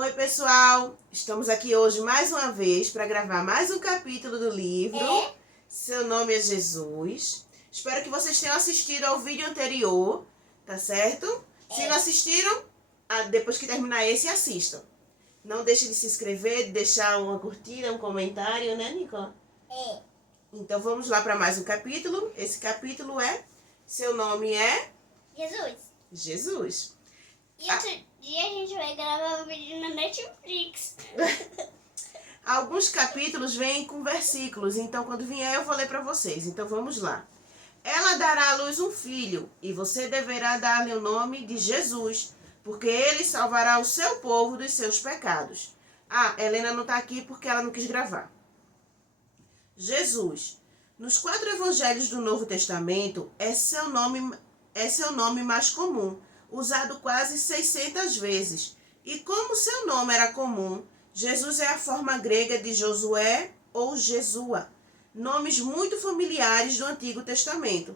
Oi, pessoal! Estamos aqui hoje mais uma vez para gravar mais um capítulo do livro Seu Nome é Jesus. Espero que vocês tenham assistido ao vídeo anterior, tá certo? Se não assistiram, depois que terminar esse, assistam. Não deixe de se inscrever, de deixar uma curtida, um comentário, né, Nicola? Então vamos lá para mais um capítulo. Esse capítulo é Seu Nome é Jesus. Jesus. E outro dia a gente vai gravar um vídeo na Netflix. Alguns capítulos vêm com versículos, então quando vier eu vou ler para vocês. Então vamos lá. Ela dará à luz um filho, e você deverá dar-lhe o nome de Jesus, porque ele salvará o seu povo dos seus pecados. Helena não está aqui porque ela não quis gravar. Jesus. Nos 4 evangelhos do Novo Testamento, é seu nome mais comum, usado quase 600 vezes. E como seu nome era comum, Jesus é a forma grega de Josué ou Jesua, nomes muito familiares do Antigo Testamento.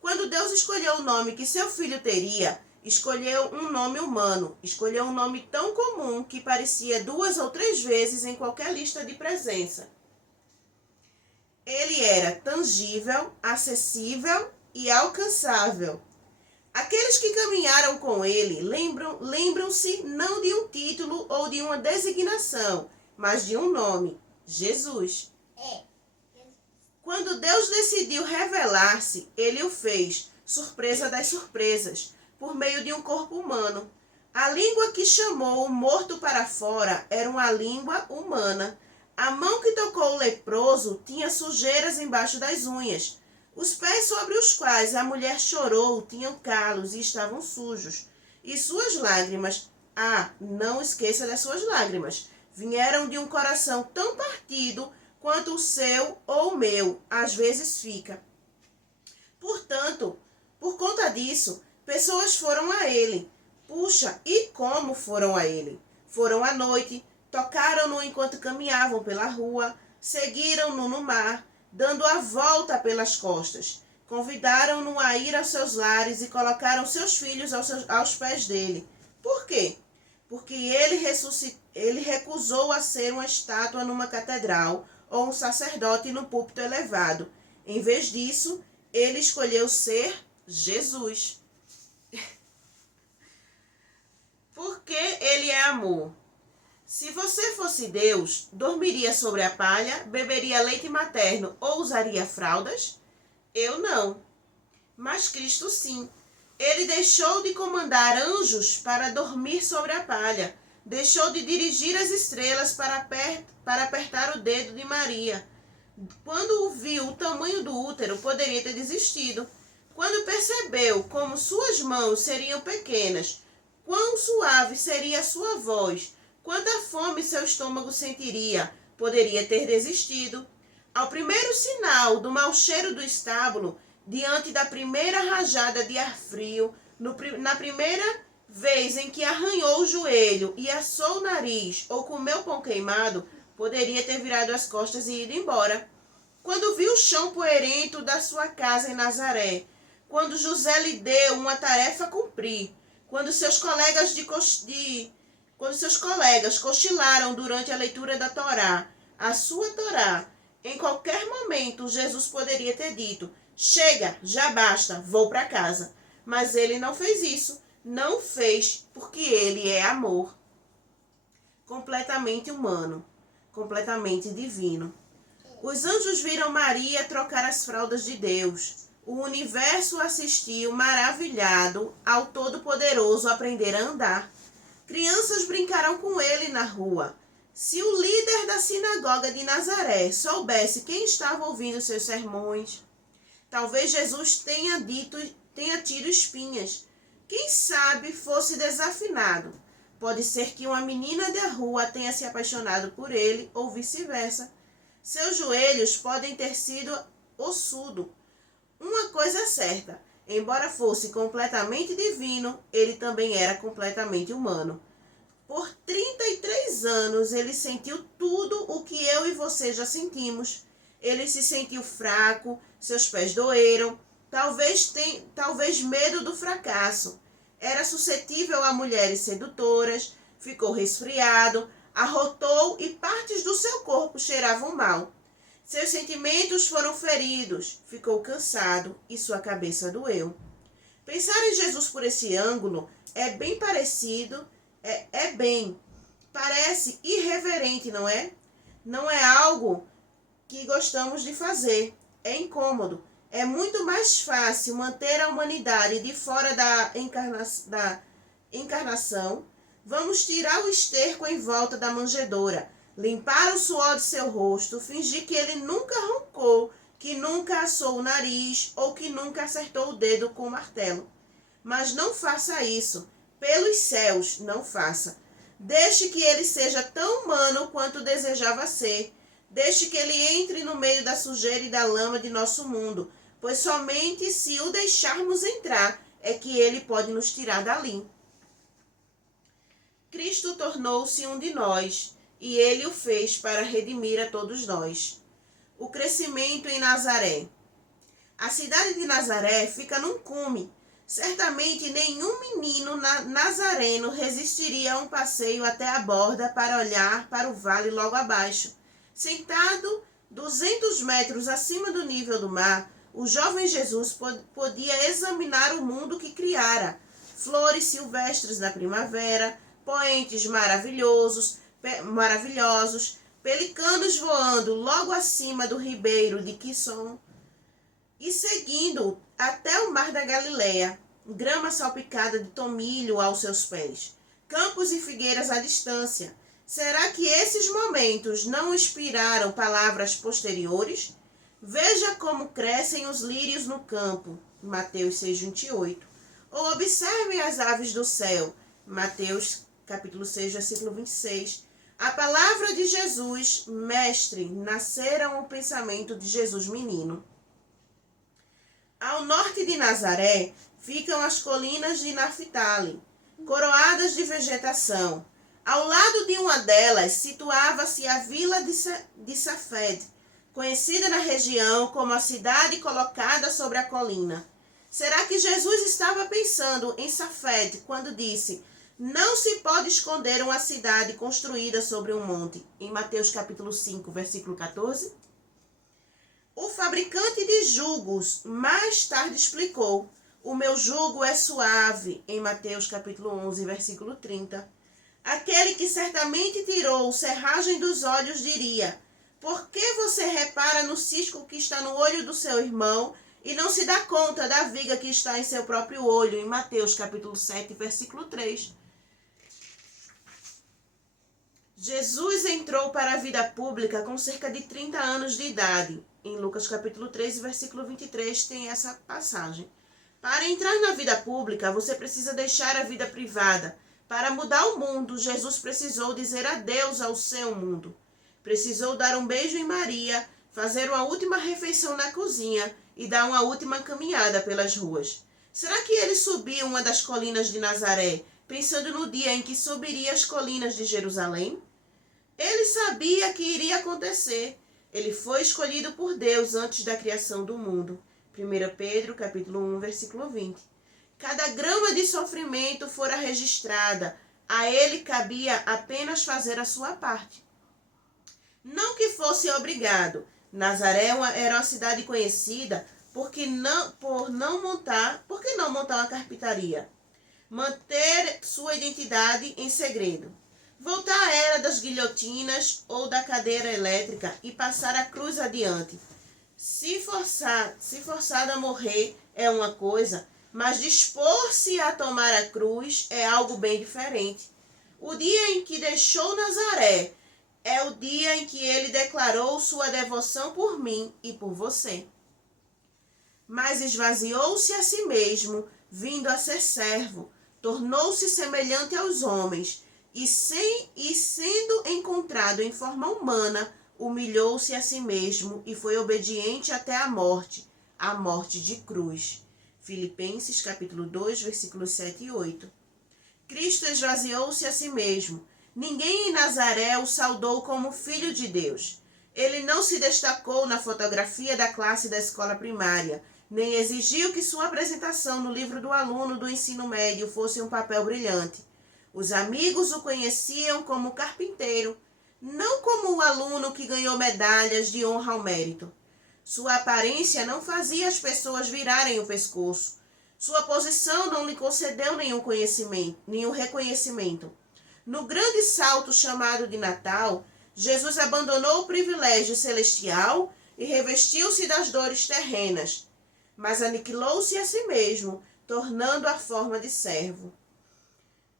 Quando Deus escolheu o nome que seu filho teria, escolheu um nome humano, escolheu um nome tão comum que parecia 2 ou 3 vezes em qualquer lista de presença. Ele era tangível, acessível e alcançável. Aqueles que caminharam com ele lembram-se não de um título ou de uma designação, mas de um nome: Jesus. Quando Deus decidiu revelar-se, ele o fez, surpresa das surpresas, por meio de um corpo humano. A língua que chamou o morto para fora era uma língua humana. A mão que tocou o leproso tinha sujeiras embaixo das unhas. Os pés sobre os quais a mulher chorou tinham calos e estavam sujos. E suas lágrimas, não esqueça das suas lágrimas, vieram de um coração tão partido quanto o seu ou o meu às vezes fica. Portanto, por conta disso, pessoas foram a ele. Puxa, e como foram a ele? Foram à noite, tocaram-no enquanto caminhavam pela rua, seguiram-no no mar, dando a volta pelas costas. Convidaram-no a ir aos seus lares e colocaram seus filhos aos pés dele. Por quê? Porque ele recusou a ser uma estátua numa catedral ou um sacerdote no púlpito elevado. Em vez disso, ele escolheu ser Jesus. Porque ele é amor. Se você fosse Deus, dormiria sobre a palha, beberia leite materno ou usaria fraldas? Eu não. Mas Cristo sim. Ele deixou de comandar anjos para dormir sobre a palha. Deixou de dirigir as estrelas para apertar o dedo de Maria. Quando viu o tamanho do útero, poderia ter desistido. Quando percebeu como suas mãos seriam pequenas, quão suave seria a sua voz, quanta fome seu estômago sentiria, poderia ter desistido. Ao primeiro sinal do mau cheiro do estábulo, diante da primeira rajada de ar frio, na primeira vez em que arranhou o joelho e assou o nariz ou comeu pão queimado, poderia ter virado as costas e ido embora. Quando viu o chão poeirento da sua casa em Nazaré, quando José lhe deu uma tarefa a cumprir, quando seus colegas cochilaram durante a leitura da Torá, a sua Torá, em qualquer momento Jesus poderia ter dito: chega, já basta, vou para casa. Mas ele não fez isso. Não fez porque ele é amor. Completamente humano, completamente divino. Os anjos viram Maria trocar as fraldas de Deus. O universo assistiu maravilhado ao Todo-Poderoso aprender a andar. Crianças brincaram com ele na rua. Se o líder da sinagoga de Nazaré soubesse quem estava ouvindo seus sermões, talvez Jesus tenha tido espinhas. Quem sabe fosse desafinado. Pode ser que uma menina da rua tenha se apaixonado por ele ou vice-versa. Seus joelhos podem ter sido ossudo. Uma coisa é certa, embora fosse completamente divino, ele também era completamente humano. Por 33 anos ele sentiu tudo o que eu e você já sentimos. Ele se sentiu fraco, seus pés doeram, talvez medo do fracasso. Era suscetível a mulheres sedutoras, ficou resfriado, arrotou e partes do seu corpo cheiravam mal. Seus sentimentos foram feridos, ficou cansado e sua cabeça doeu. Pensar em Jesus por esse ângulo é bem parecido, parece irreverente, não é? Não é algo que gostamos de fazer, é incômodo. É muito mais fácil manter a humanidade de fora da encarnação. Vamos tirar o esterco em volta da manjedoura, limpar o suor de seu rosto, fingir que ele nunca roncou, que nunca assou o nariz ou que nunca acertou o dedo com o martelo. Mas não faça isso. Pelos céus, não faça. Deixe que ele seja tão humano quanto desejava ser. Deixe que ele entre no meio da sujeira e da lama de nosso mundo, pois somente se o deixarmos entrar é que ele pode nos tirar dali. Cristo tornou-se um de nós, e ele o fez para redimir a todos nós. O crescimento em Nazaré. A cidade de Nazaré fica num cume. Certamente nenhum menino nazareno resistiria a um passeio até a borda para olhar para o vale logo abaixo. Sentado 200 metros acima do nível do mar, o jovem Jesus podia examinar o mundo que criara. Flores silvestres na primavera, poentes maravilhosos, pelicanos voando logo acima do ribeiro de Quisson, e seguindo até o mar da Galileia, grama salpicada de tomilho aos seus pés, campos e figueiras à distância. Será que esses momentos não inspiraram palavras posteriores? Veja como crescem os lírios no campo, Mateus 6:28. Ou observem as aves do céu, Mateus capítulo 6, versículo 26. A palavra de Jesus, mestre, nasceram o pensamento de Jesus menino. Ao norte de Nazaré ficam as colinas de Naftali, coroadas de vegetação. Ao lado de uma delas situava-se a vila de Safed, conhecida na região como a cidade colocada sobre a colina. Será que Jesus estava pensando em Safed quando disse: não se pode esconder uma cidade construída sobre um monte, em Mateus capítulo 5, versículo 14? O fabricante de jugos mais tarde explicou: o meu jugo é suave, em Mateus capítulo 11, versículo 30. Aquele que certamente tirou o serragem dos olhos diria: por que você repara no cisco que está no olho do seu irmão e não se dá conta da viga que está em seu próprio olho, em Mateus capítulo 7, versículo 3. Jesus entrou para a vida pública com cerca de 30 anos de idade. Em Lucas capítulo 13, versículo 23, tem essa passagem. Para entrar na vida pública, você precisa deixar a vida privada. Para mudar o mundo, Jesus precisou dizer adeus ao seu mundo. Precisou dar um beijo em Maria, fazer uma última refeição na cozinha e dar uma última caminhada pelas ruas. Será que ele subiu uma das colinas de Nazaré, pensando no dia em que subiria as colinas de Jerusalém? Ele sabia que iria acontecer. Ele foi escolhido por Deus antes da criação do mundo. 1 Pedro, capítulo 1, versículo 20. Cada grama de sofrimento fora registrada. A ele cabia apenas fazer a sua parte. Não que fosse obrigado. Nazaré era uma cidade conhecida por que não montar uma carpintaria? Manter sua identidade em segredo. Voltar à era das guilhotinas ou da cadeira elétrica e passar a cruz adiante. Se forçado a morrer é uma coisa, mas dispor-se a tomar a cruz é algo bem diferente. O dia em que deixou Nazaré é o dia em que ele declarou sua devoção por mim e por você. Mas esvaziou-se a si mesmo, vindo a ser servo, tornou-se semelhante aos homens, e sendo encontrado em forma humana, humilhou-se a si mesmo e foi obediente até a morte de cruz. Filipenses capítulo 2, versículos 7 e 8. Cristo esvaziou-se a si mesmo. Ninguém em Nazaré o saudou como filho de Deus. Ele não se destacou na fotografia da classe da escola primária, nem exigiu que sua apresentação no livro do aluno do ensino médio fosse um papel brilhante. Os amigos o conheciam como carpinteiro, não como o aluno que ganhou medalhas de honra ao mérito. Sua aparência não fazia as pessoas virarem o pescoço. Sua posição não lhe concedeu nenhum reconhecimento. No grande salto chamado de Natal, Jesus abandonou o privilégio celestial e revestiu-se das dores terrenas, mas aniquilou-se a si mesmo, tornando a forma de servo.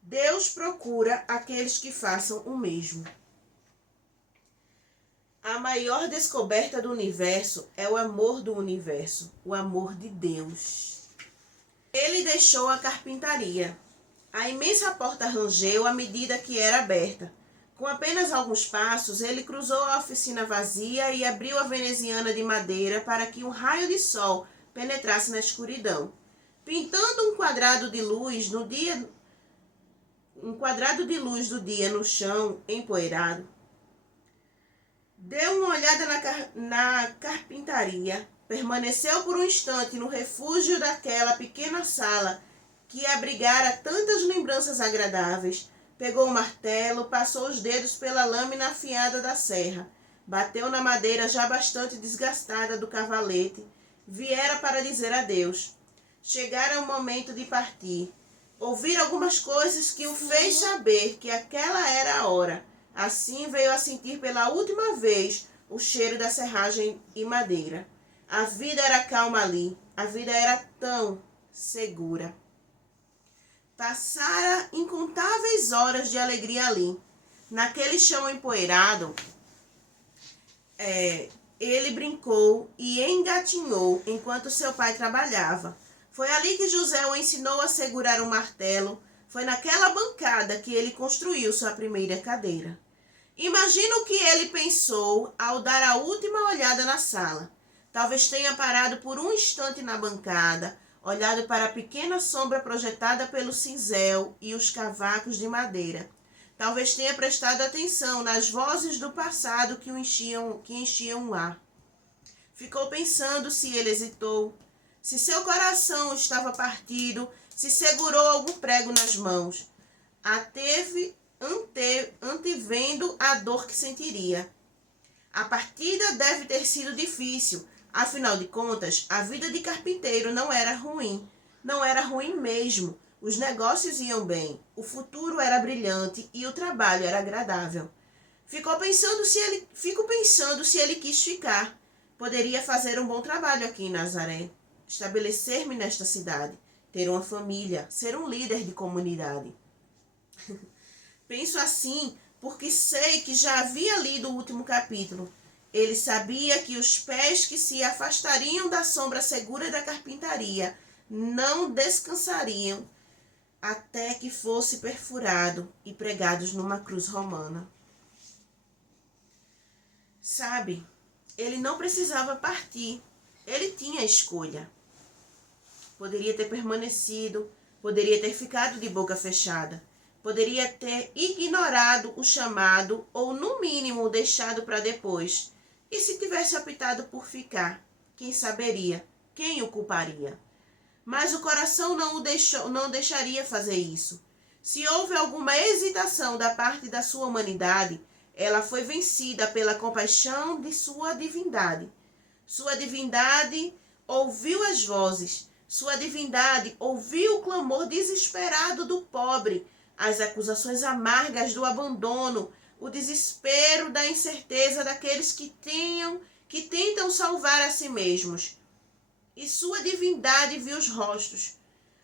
Deus procura aqueles que façam o mesmo. A maior descoberta do universo é o amor do universo, o amor de Deus. Ele deixou a carpintaria. A imensa porta rangeu à medida que era aberta. Com apenas alguns passos, ele cruzou a oficina vazia e abriu a veneziana de madeira para que um raio de sol penetrasse na escuridão, pintando um quadrado de luz do dia no chão empoeirado. Deu uma olhada na carpintaria, permaneceu por um instante no refúgio daquela pequena sala que abrigara tantas lembranças agradáveis. Pegou o martelo, passou os dedos pela lâmina afiada da serra, bateu na madeira já bastante desgastada do cavalete. Viera para dizer adeus. Chegara o momento de partir. Ouvira algumas coisas que o fez saber que aquela era a hora. Assim veio a sentir pela última vez o cheiro da serragem e madeira. A vida era calma ali, a vida era tão segura. Passara incontáveis horas de alegria ali. Naquele chão empoeirado, ele brincou e engatinhou enquanto seu pai trabalhava. Foi ali que José o ensinou a segurar um martelo. Foi naquela bancada que ele construiu sua primeira cadeira. Imagina o que ele pensou ao dar a última olhada na sala. Talvez tenha parado por um instante na bancada, olhado para a pequena sombra projetada pelo cinzel e os cavacos de madeira. Talvez tenha prestado atenção nas vozes do passado que enchiam o ar. Ficou pensando se ele hesitou, se seu coração estava partido, se segurou algum prego nas mãos. Antevendo a dor que sentiria. A partida deve ter sido difícil. Afinal de contas, a vida de carpinteiro não era ruim. Não era ruim mesmo. Os negócios iam bem, o futuro era brilhante e o trabalho era agradável. Fico pensando se ele quis ficar. Poderia fazer um bom trabalho aqui em Nazaré. Estabelecer-me nesta cidade. Ter uma família. Ser um líder de comunidade. Penso assim porque sei que já havia lido o último capítulo. Ele sabia que os pés que se afastariam da sombra segura da carpintaria não descansariam até que fosse perfurado e pregados numa cruz romana. Sabe, ele não precisava partir. Ele tinha escolha. Poderia ter permanecido, poderia ter ficado de boca fechada. Poderia ter ignorado o chamado ou, no mínimo, deixado para depois. E se tivesse optado por ficar, quem saberia? Quem o culparia? Mas o coração não deixaria fazer isso. Se houve alguma hesitação da parte da sua humanidade, ela foi vencida pela compaixão de sua divindade. Sua divindade ouviu as vozes. Sua divindade ouviu o clamor desesperado do pobre, as acusações amargas do abandono, o desespero da incerteza daqueles que tentam salvar a si mesmos. E sua divindade viu os rostos,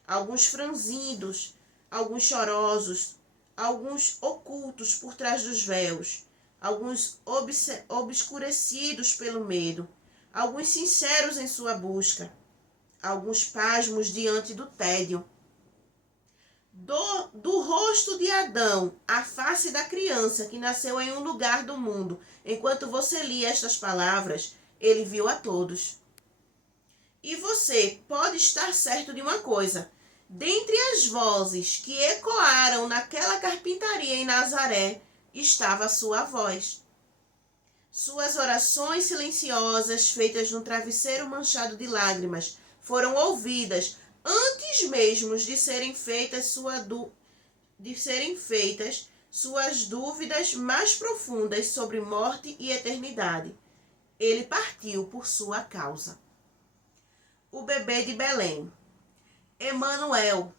alguns franzidos, alguns chorosos, alguns ocultos por trás dos véus, alguns obscurecidos pelo medo, alguns sinceros em sua busca, alguns pasmos diante do tédio. Do rosto de Adão, a face da criança que nasceu em um lugar do mundo, enquanto você lia estas palavras, ele viu a todos. E você pode estar certo de uma coisa: dentre as vozes que ecoaram naquela carpintaria em Nazaré, estava a sua voz. Suas orações silenciosas, feitas num travesseiro manchado de lágrimas, foram ouvidas antes mesmo de serem feitas de serem feitas suas dúvidas mais profundas sobre morte e eternidade. Ele partiu por sua causa. O bebê de Belém. Emanuel.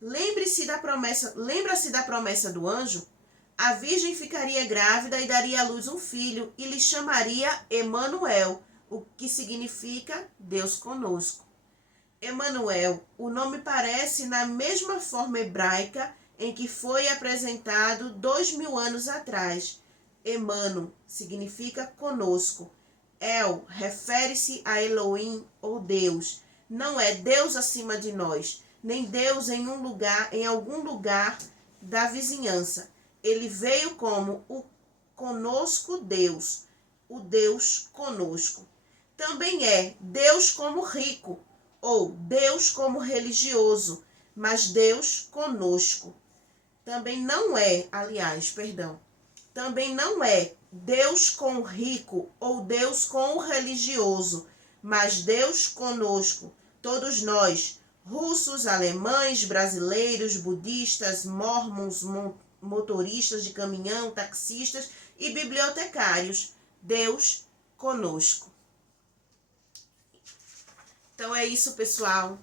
Lembra-se da promessa do anjo? A virgem ficaria grávida e daria à luz um filho e lhe chamaria Emanuel, o que significa Deus conosco. Emanuel, o nome parece na mesma forma hebraica em que foi apresentado 2000 anos atrás. Emano significa conosco. El refere-se a Elohim ou Deus. Não é Deus acima de nós, nem Deus em algum lugar da vizinhança. Ele veio como o conosco Deus, o Deus conosco. Também é Deus como rico, ou Deus como religioso, mas Deus conosco. Também não é Deus com o rico ou Deus com o religioso, mas Deus conosco, todos nós, russos, alemães, brasileiros, budistas, mormons, motoristas de caminhão, taxistas e bibliotecários. Deus conosco. Então é isso, pessoal.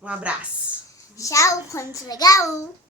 Um abraço. Tchau, conto legal.